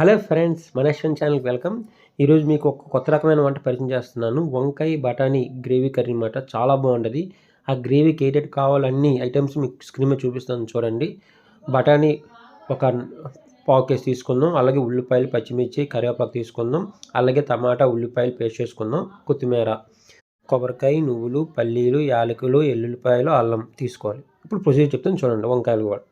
Hello friends మనేశ్వన్ ఛానల్కి welcome. ఈరోజు మీకు ఒక కొత్త రకమైన వంట పరిచయం చేస్తున్నాను. వంకాయ బఠానీ గ్రేవీ కర్రీ అన్నమాట. చాలా బాగుంటుంది. ఆ గ్రేవీకి ఏటేటి కావాలన్నీ ఐటమ్స్ మీకు స్క్రీన్ మీద చూపిస్తాను చూడండి. బఠానీ ఒక పావు కేజీ తీసుకుందాం. అలాగే ఉల్లిపాయలు పచ్చిమిర్చి కరివేపాకు తీసుకుందాం. అలాగే టమాటా ఉల్లిపాయలు పేస్ట్ చేసుకుందాం. కొత్తిమీర కొబ్బరికాయ నువ్వులు పల్లీలు యాలకులు ఎల్లుల్లిపాయలు అల్లం తీసుకోవాలి. ఇప్పుడు ప్రొసీజర్ చెప్తాను చూడండి వంకాయలు కూడా.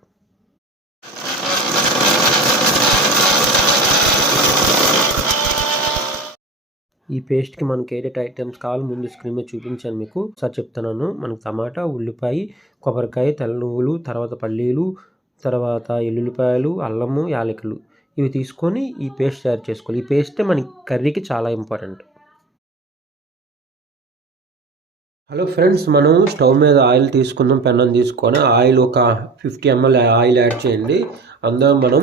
ఈ పేస్ట్కి మనకి ఏదైతే ఐటమ్స్ కావాలి ముందు స్క్రీన్ మీద చూపించాను మీకు. సార్ చెప్తున్నాను. మనకు టమాటా ఉల్లిపాయ కొబ్బరికాయ తెల్ల నువ్వులు తర్వాత పల్లీలు తర్వాత ఎల్లుల్లిపాయలు అల్లము యాలకులు. ఇవి తీసుకొని ఈ పేస్ట్ తయారు చేసుకోవాలి. ఈ పేస్టే మన కర్రీకి చాలా ఇంపార్టెంట్ హలో ఫ్రెండ్స్ మనం స్టవ్ మీద ఆయిల్ తీసుకుందాం. పెన్నం తీసుకొని ఆయిల్ ఒక ఫిఫ్టీ ఎంఎల్ ఆయిల్ యాడ్ చేయండి. అందులో మనం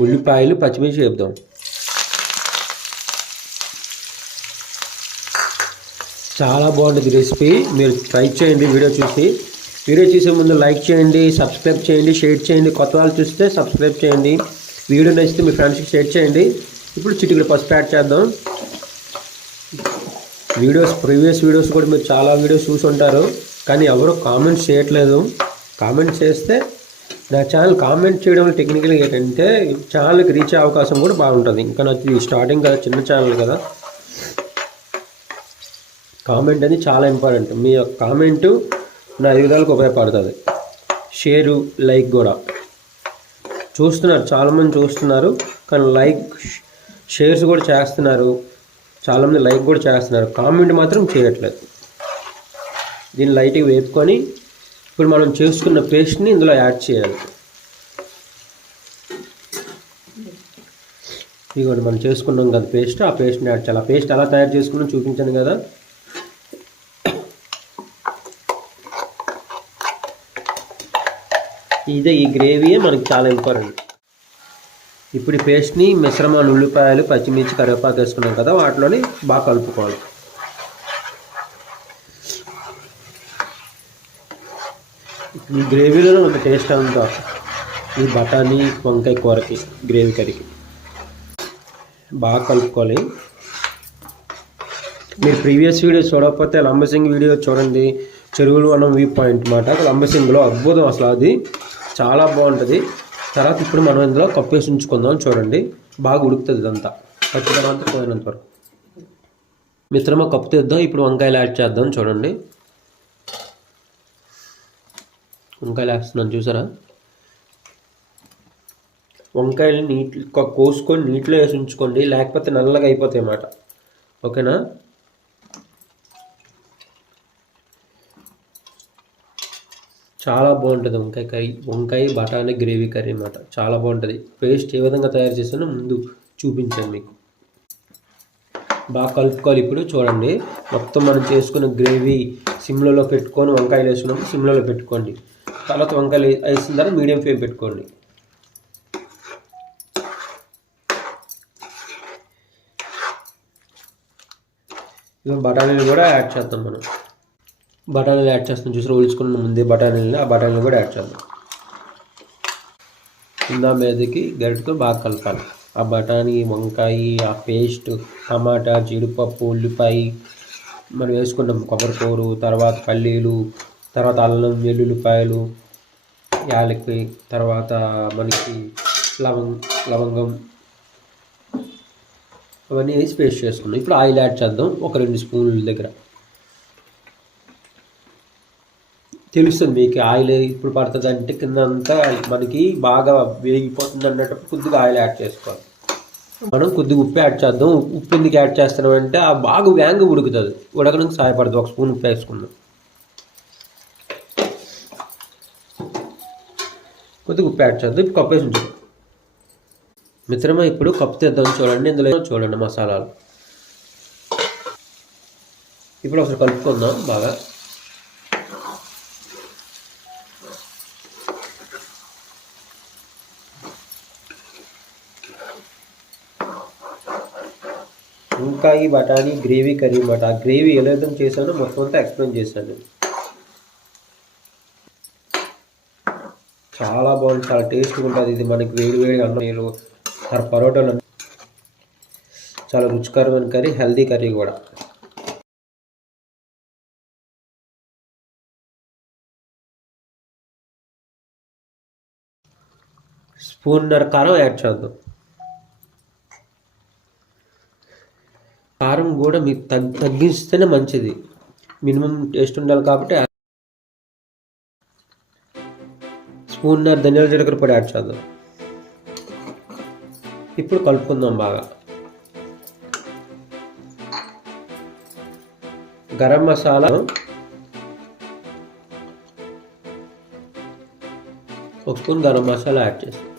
ఉల్లిపాయలు పచ్చిమిర్చి వేద్దాం. చాలా బాగుంటుంది రెసిపీ. మీరు ట్రై చేయండి వీడియో చూసి. వీడియో చూసే ముందు లైక్ చేయండి సబ్స్క్రైబ్ చేయండి షేర్ చేయండి. కొత్త వాళ్ళు చూస్తే సబ్స్క్రైబ్ చేయండి. వీడియో నచ్చితే మీ ఫ్రెండ్స్కి షేర్ చేయండి. ఇప్పుడు చిటికలు పసుపు యాడ్ చేద్దాం. వీడియోస్ ప్రీవియస్ వీడియోస్ కూడా మీరు చాలా వీడియోస్ చూసి ఉంటారు కానీ ఎవరు కామెంట్ చేయట్లేదు. కామెంట్ చేస్తే నా ఛానల్ కామెంట్ చేయడం టెక్నికల్ ఏంటంటే ఛానల్కి రీచ్ అయ్యే అవకాశం కూడా బాగుంటుంది. ఇంకా నాకు స్టార్టింగ్ కదా చిన్న ఛానల్ కదా. కామెంట్ అనేది చాలా ఇంపార్టెంట్ మీ యొక్క కామెంటు నా ఎదుగుదలకు ఉపయోగపడుతుంది. షేరు లైక్ కూడా. చూస్తున్నారు చాలామంది చూస్తున్నారు కానీ లైక్ షేర్స్ కూడా చేస్తున్నారు. చాలామంది లైక్ కూడా చేస్తున్నారు. కామెంట్ మాత్రం చేయట్లేదు. దీన్ని లైట్గా వేపుకొని ఇప్పుడు మనం చేసుకున్న పేస్ట్ని ఇందులో యాడ్ చేయాలి. ఇదిగోండి మనం చేసుకున్నాం కదా పేస్ట్ ఆ పేస్ట్ని యాడ్ చేయాలి. ఆ పేస్ట్ ఎలా తయారు చేసుకున్నాం చూపించాను కదా. ఇదే ఈ గ్రేవీయే మనకి చాలా ఇంపార్టెంట్. ఇప్పుడు పేస్ట్ని మిశ్రమాన్ని ఉల్లిపాయలు పచ్చిమిర్చి కరివేపాకు వేసుకున్నాం కదా వాటిలోని బాగా కలుపుకోవాలి. ఈ గ్రేవీలోనే ఉంది టేస్ట్ అంతా ఈ బఠానీ వంకాయ కూరకి గ్రేవీ కర్రీకి. బాగా కలుపుకోవాలి. మీరు ప్రీవియస్ వీడియో చూడకపోతే లంబసింగ్ వీడియో చూడండి. చెరువులు అన్న వ్యూ పాయింట్ మాట. లంబసింగ్లో అద్భుతం అసలు అది. చాలా బాగుంటుంది. తర్వాత ఇప్పుడు మనం ఇందులో కప్పేసి ఉంచుకుందాం చూడండి. బాగా ఉడుకుతుంది ఇదంతా. పచ్చి తర్వాత పోయినంత వరకు. మిశ్రమ కప్పు తెద్దాం. ఇప్పుడు వంకాయలు యాడ్ చేద్దాం చూడండి. వంకాయలు వేస్తున్నాను చూసారా? వంకాయలు నీటి కోసుకొని నీటిలో వేసి ఉంచుకోండి. లేకపోతే నల్లగా అయిపోతాయి అన్నమాట. ఓకేనా? చాలా బాగుంటుంది వంకాయ కర్రీ. వంకాయ బఠానీ గ్రేవీ కర్రీ అనమాట చాలా బాగుంటుంది. పేస్ట్ ఏ విధంగా తయారు చేసానో ముందు చూపించాను మీకు. బాగా కలుపుకోవాలి ఇప్పుడు చూడండి. మొత్తం మనం చేసుకున్న గ్రేవీ సిమ్లలో పెట్టుకొని వంకాయలు వేసుకున్నాం. సిమ్లలో పెట్టుకోండి. తర్వాత వంకాయలు వేసిన తర్వాత మీడియం ఫ్లేమ్ పెట్టుకోండి. ఇవి బఠానీలు కూడా యాడ్ చేద్దాం మనం. బఠానీలు యాడ్ చేస్తాం. చూసి రోల్చుకున్న ముందే బఠానీలు ఆ బఠానీలు కూడా యాడ్ చేద్దాం. కింద మీదకి గరిటతో బాగా కలపాలి. ఆ బఠానీ వంకాయ ఆ పేస్ట్ టమాటా జీడిపప్పు ఉల్లిపాయ మనం వేసుకున్నాం కొబ్బరికూరు తర్వాత పల్లీలు తర్వాత అల్లం వెల్లుల్లిపాయలు యాలకి తర్వాత మనకి లవంగ లవంగం. అవన్నీ వేసి పేస్ట్ చేసుకున్నాం. ఇప్పుడు ఆయిల్ యాడ్ చేద్దాం. ఒక రెండు స్పూన్ల దగ్గర. తెలుస్తుంది మీకు ఆయిల్ ఇప్పుడు పడుతుంది అంటే కింద అంతా మనకి బాగా వేగిపోతుంది అన్నట్టు కొద్దిగా ఆయిల్ యాడ్ చేసుకోవాలి. మనం కొద్దిగా ఉప్పు యాడ్ చేద్దాం. ఉప్పు ఎందుకు యాడ్ చేస్తున్నాం అంటే ఆ బాగా వేగంగా ఉడుకుతుంది. ఉడకడానికి సహాయపడుతుంది ఒక స్పూన్ ఉప్పు వేసుకుందాం. కొద్దిగా ఉప్పు యాడ్ చేద్దాం. ఇప్పుడు కప్పేసి ఉంచుదాం మిత్రమా ఇప్పుడు కప్పు తెద్దాం. చూడండి. ఇందులో చూడండి మసాలాలు. ఇప్పుడు ఒకసారి కలుపుకుందాం బాగా. ఇంకా ఈ బఠానీ గ్రేవీ కర్రీ అన్నమాట ఆ గ్రేవీ ఎలా విధంగా చేశానో మొత్తం అంతా ఎక్స్ప్లెయిన్ చేశాను. చాలా బాగుంది చాలా టేస్ట్గా ఉంటుంది. ఇది మనకి వేడి వేడి అన్నం పరోటాలు చాలా రుచికరమైన కర్రీ హెల్దీ కర్రీ కూడా. స్పూన్నర కారం యాడ్ చేద్దాం. కారం కూడా మీకు తగ్ తగ్గిస్తేనే మంచిది. మినిమం టేస్ట్ ఉండాలి కాబట్టి స్పూన్నర ధనియాల జీలకర్ర పొడి యాడ్ చేద్దాం. ఇప్పుడు కలుపుకుందాం బాగా. గరం మసాలా ఒక స్పూన్ గరం మసాలా యాడ్ చేస్తాం.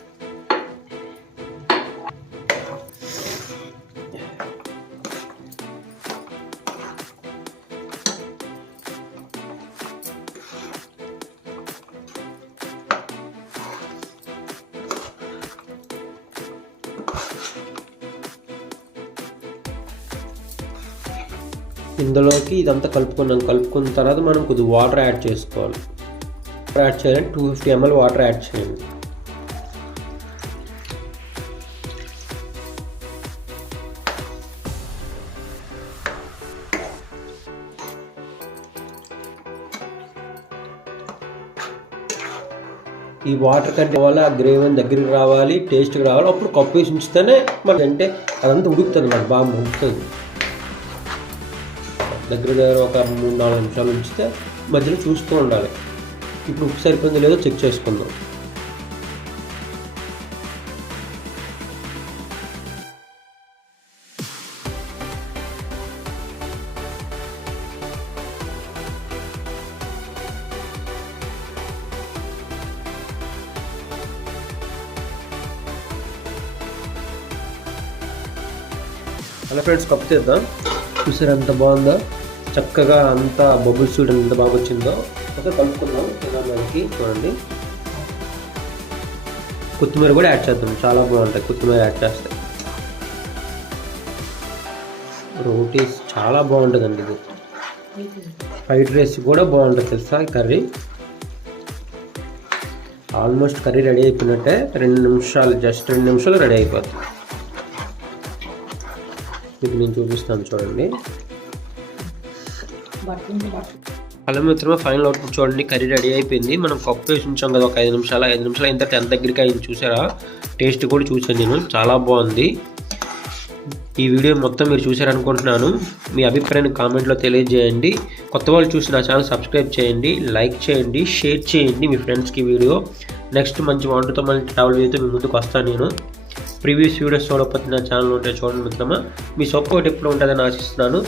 ఇందులోకి ఇదంతా కలుపుకున్నాం. కలుపుకున్న తర్వాత మనం కొద్దిగా వాటర్ యాడ్ చేసుకోవాలి. వాటర్ యాడ్ చేయాలంటే two fifty ML water add చేయండి. ఈ వాటర్ కంటే వల్ల ఆ గ్రేవీ దగ్గరికి రావాలి టేస్ట్కి రావాలి. అప్పుడు కప్పు వేసి ఉంచితేనే మనకి అంటే అదంతా ఉడుకుతుంది మనకు బాగా ఉడుకుతుంది దగ్గర దగ్గర ఒక మూడు నాలుగు నిమిషాలు ఉంచితే మధ్యలో చూస్తూ ఉండాలి. ఇప్పుడు ఉప్పు సరిపోయిందో లేదో చెక్ చేసుకుందాం. అలా ఫ్రెండ్స్ కప్పు తీద్దాం. చూసారు ఎంత బాగుందో? చక్కగా అంత బబుల్స్ చూడండి ఎంత బాగా వచ్చిందో ఒక కలుపుకుందాం. మనకి చూడండి. కొత్తిమీర కూడా యాడ్ చేద్దాం. చాలా బాగుంటాయి కొత్తిమీర యాడ్ చేస్తే. రోటీస్ చాలా బాగుంటుందండి ఇది. ఫ్రైడ్ రైస్ కూడా బాగుంటుంది తెలుసా కర్రీ? ఆల్మోస్ట్ కర్రీ రెడీ అయిపోయినట్టే. రెండు నిమిషాలు జస్ట్ రెండు నిమిషాలు రెడీ అయిపోతుంది. మీకు నేను చూపిస్తాను చూడండి. అలా మిత్రమే ఫైనల్ అవుట్పుట్ చూడండి కర్రీ రెడీ అయిపోయింది. మనం కప్పు వేసి ఉంచాం కదా ఒక ఐదు నిమిషాలు ఐదు నిమిషాలు తర్వాత ఎంత దగ్గరికి అయింది చూసారా? టేస్ట్ కూడా చూసాను నేను చాలా బాగుంది. ఈ వీడియో మొత్తం మీరు చూసారనుకుంటున్నాను. మీ అభిప్రాయాన్ని కామెంట్లో తెలియజేయండి. కొత్త వాళ్ళు చూసి నా ఛానల్ సబ్స్క్రైబ్ చేయండి లైక్ చేయండి షేర్ చేయండి మీ ఫ్రెండ్స్కి వీడియో. నెక్స్ట్ మంచి వంటతో మళ్ళీ ట్రావెల్ వీడియోతో మీ ముందుకు వస్తాను నేను. ప్రీవియస్ వీడియోస్ చూడకపోతే నా ఛానల్ ఉంటే చూడండి మిత్రమా. మీ సపోర్ట్ ఎప్పుడు ఉంటుందని ఆశిస్తున్నాను.